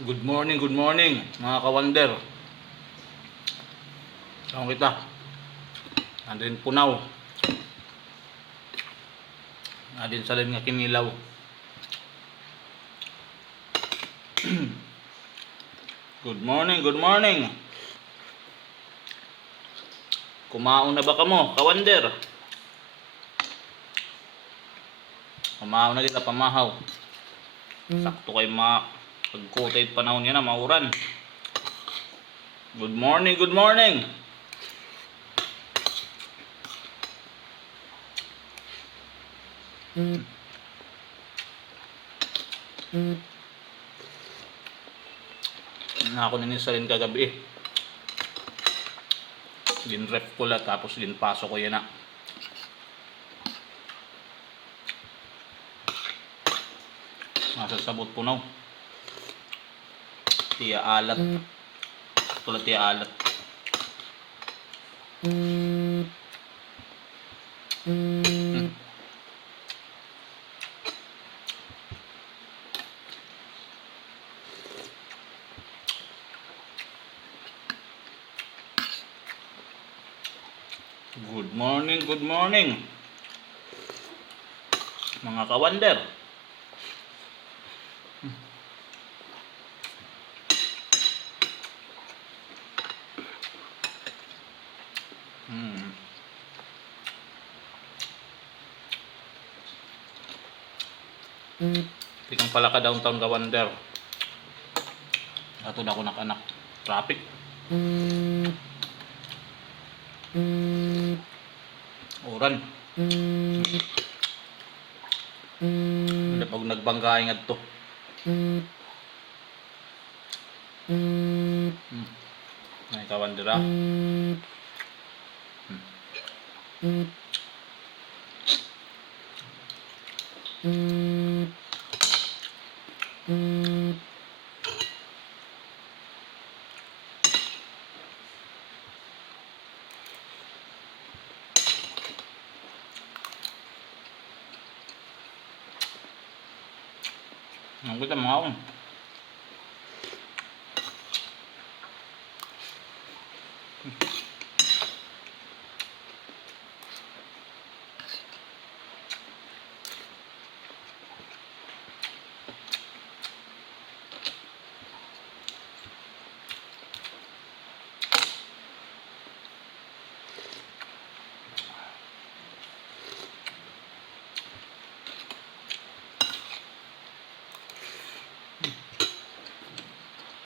Good morning mga kawander. Saan kita? Nandun punaw. Nandun sa nga kinilaw. Good morning. Kumaon na ba kamo, kawander? Kumaon na kita pamahaw. Sakto kay pagkutay panahon yan na mauran. Good morning. Na ako nanisa rin kagabi. Ginref ko la tapos ginpaso ko yan na. Masasabot po na. Tiya alat. Tulad tiya alat. Good morning. Mga kawander. Tikang pala ka downtown kawander. Ato na ako nakanak. Traffic. Oran. Hindi pag nagbanggaing at to. Ay kawandera. Ang kita mga